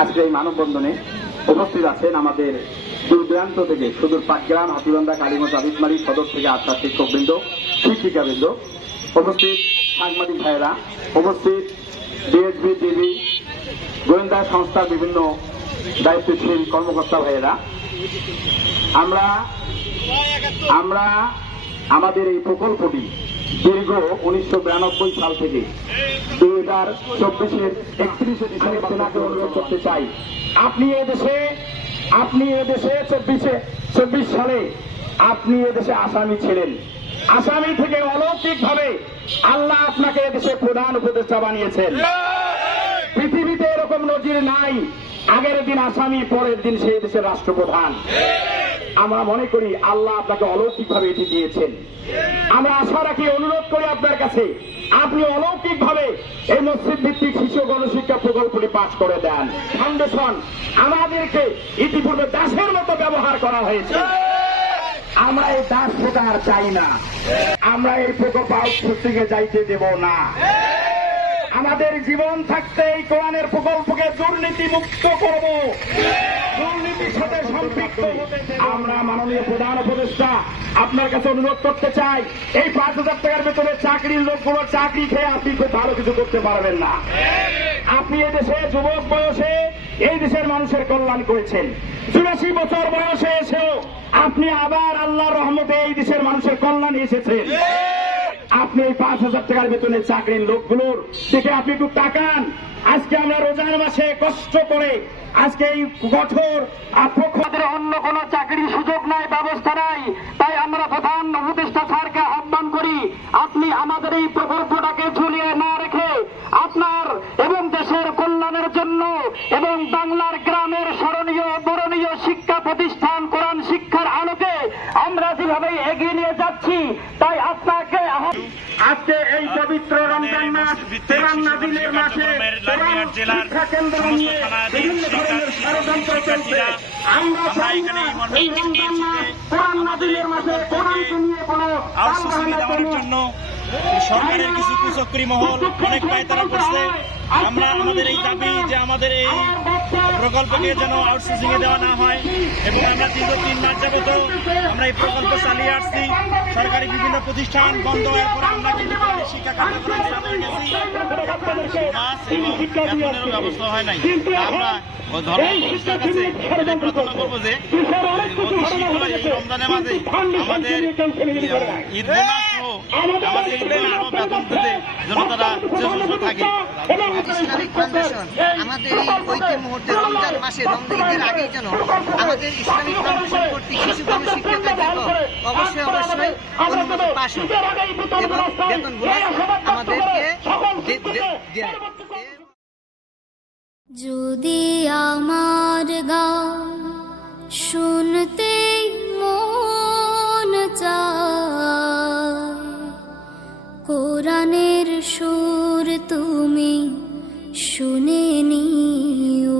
আজকে এই মানববন্ধনে উপস্থিত আছেন আমাদের দূর দূরান্ত থেকে সুদূর পাটগ্রাম হাতিবান্ধা কালীগঞ্জ আবিদমারি সদর থেকে আত্মার শিক্ষকবৃন্দ, শিক্ষিকাবৃন্দ, উপস্থিত সাংবাদিক ভাইয়েরা, উপস্থিত ডিএসবি টিভি গোয়েন্দা সংস্থার বিভিন্ন দায়িত্বশীল কর্মকর্তা ভাইয়েরা। আমরা আমরা আমাদের এই প্রকল্পটি দীর্ঘ উনিশশো বিরানব্বই সাল থেকে দুই হাজার চব্বিশের একত্রিশে ডিসেম্বর অনুরোধ করতে চাই। আপনি এদেশে আপনি এদেশে চব্বিশে, চব্বিশ সালে আপনি এদেশে আসামি ছিলেন। আসামি থেকে অলৌকিক ভাবে আল্লাহ আপনাকে এদেশে প্রধান উপদেষ্টা বানিয়েছেন। পৃথিবীতে এরকম নজির নাই, আগের দিন আসামি, পরের দিন সেই দেশের রাষ্ট্রপ্রধান। আমরা মনে করি আল্লাহ আপনাকে অলৌকিক ভাবে এটি দিয়েছেন আমরা আশা রাখি অনুরোধ করি আপনার কাছে। আপনি অলৌকিক ভাবে এই মসজিদ ভিত্তিক শিশু গণশিক্ষা প্রকল্পটি পাশ করে দেন। ফাউন্ডেশন আমাদেরকে ইতিপূর্বে দাসের মতো ব্যবহার করা হয়েছে। আমরা এই দাস প্রকার আর চাই না। আমরা এই প্রকল্প আউটসোর্সিং এ যাইতে দেব না। আমাদের জীবন থাকতে এই কোরআনের প্রকল্পকে দুর্নীতি মুক্ত করব। দুর্নীতির সাথে সম্পৃক্ত আমরা মাননীয় প্রধান উপদেষ্টা, আপনার কাছে অনুরোধ করতে চাই, এই পাঁচ হাজার টাকার ভেতরে চাকরির লোকগুলো চাকরি খেয়ে আপনি খুব ভালো কিছু করতে পারবেন না। আপনি এদেশে যুবক বয়সে এই দেশের মানুষের কল্যাণ করেছেন। চুরাশি বছর বয়সে এসেও আপনি আবার আল্লাহর রহমতে এই দেশের মানুষের কল্যাণ এসেছেন। আপনি এই পাঁচ হাজার টাকার বেতনে চাকরির লোকগুলোর দেখে আপনি একটু তাকান। আজকে আমরা রোজার মাসে কষ্ট করে, আজকে এই কঠোর আর অন্য কোন চাকরির সুযোগ নাই, ব্যবস্থা নাই। তাই আমরা প্রধান উপদেষ্টা স্যারকে আহ্বান করি, আপনি আমাদের এই প্রকল্পটাকে ঝুলিয়ে না রেখে আপনার এবং দেশের কল্যাণের জন্য এবং বাংলার গ্রামের স্মরণীয়, বরণীয় শিক্ষা প্রতিষ্ঠান, কোরআন শিক্ষার আলোকে আমরা যেভাবে এগিয়ে নিয়ে যাচ্ছি, তাই আপনাকে আজকে এই পবিত্র রমজান মাস কোরআন নাজিলের মাসে কোরআন শিক্ষা কেন্দ্র নিয়ে বিভিন্ন ধরনের ষড়যন্ত্র চলছে। আমরা চাই না এই রমজান মাস কোরআন নাজিলের মাসে কোরআনকে নিয়ে কোনো জন্য সরকারের কিছু কুচক্রি মহল অনেক পায়তারা করছে আমরা আমাদের এই দাবি যে আমাদের এই প্রকল্পকে যেন আউটসোর্সিং এ দেওয়া না হয় এবং আমরা দীর্ঘ তিন মাস যাবত আমরা এই প্রকল্প চালিয়ে আসছি। সরকারি বিভিন্ন প্রতিষ্ঠান বন্ধ হওয়ার পরে আমরা কিন্তু শিক্ষা কার্যক্রম ব্যবস্থা হয় নাই। আমরা ধর্ম প্রার্থনা করব যে রমজানের মাঝে আমাদের ঈদ আমাদের ঈদ বোনাস বেতন দিতে যেন তারা চেষ্টা থাকে। ইসলামিক ফাউন্ডেশন আমাদের এই মুহূর্তে রমজান মাসে রমজান ঈদের আগেই যেন আমাদের ইসলামিক ফাউন্ডেশন কর্তৃক শিশু কার্যক্রম অবশ্যই অবশ্যই অনুমতি পাশ এবং বেতন আমাদেরকে যদি আমার গান কোরআনের সুর তুমি শুনে নিও।